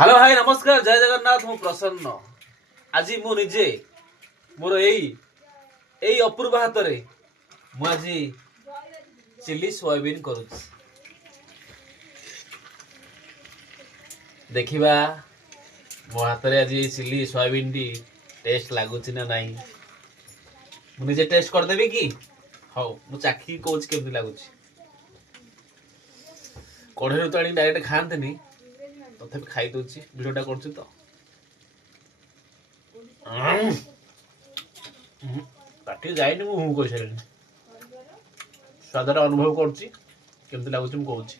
Hello भाई नमस्कार जय जगन्नाथ मु प्रसन्न आज मु निजे मोर एई अपूर्व हाथ रे मु आज चिली सोयाबीन करूँ देखिबा मो हाथ रे आज चिली सोयाबीन टी टेस्ट लागुची ना नहीं मु निजे टेस्ट कर देबी कि हाउ मु चाखी कोच केमती लागुची कढ़े तो आनी डायरेक्ट खाआंतनी तथापि खाई दूची भिडियोटा करछु तो पाटी जाइनी मु हूँ कहि सारिनी स्वादर अनुभव करछि केमती लागुछि मु कहूछि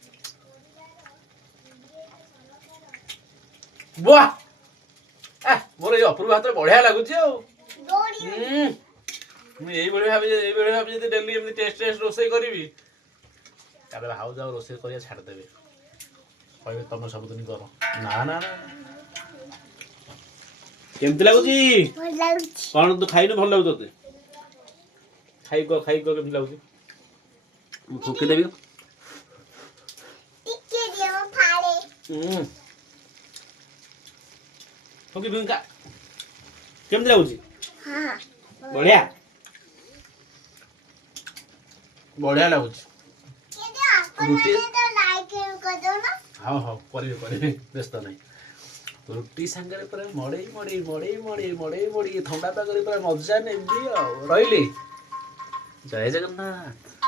वाह मोर ए अपूर्व हाथ बढ़िया लागुछि आ मु एई भाबी जदि डेली एमती टेस्ट रोषेई करिवि ताले हाउ जाओ रोषेई करिया छाड़ देबे कहबे तमे सबदिन कर ना ना केमती लागुछि कोन तू खाइनु भल लागु तते खाइ को केमती लागुछि मु फुके देबी टिके दियो फाड़े फुकी बिंका केमती लागुछि हां बढ़िया बढ़िया लागुछि रुटी तो लाइक कर दो ना हाँ हाँ करे व्यस्त नहीं रुटी सांगरे पर मड़े ठंडा पागरे पर मजा नहीं रही जय जगन्नाथ।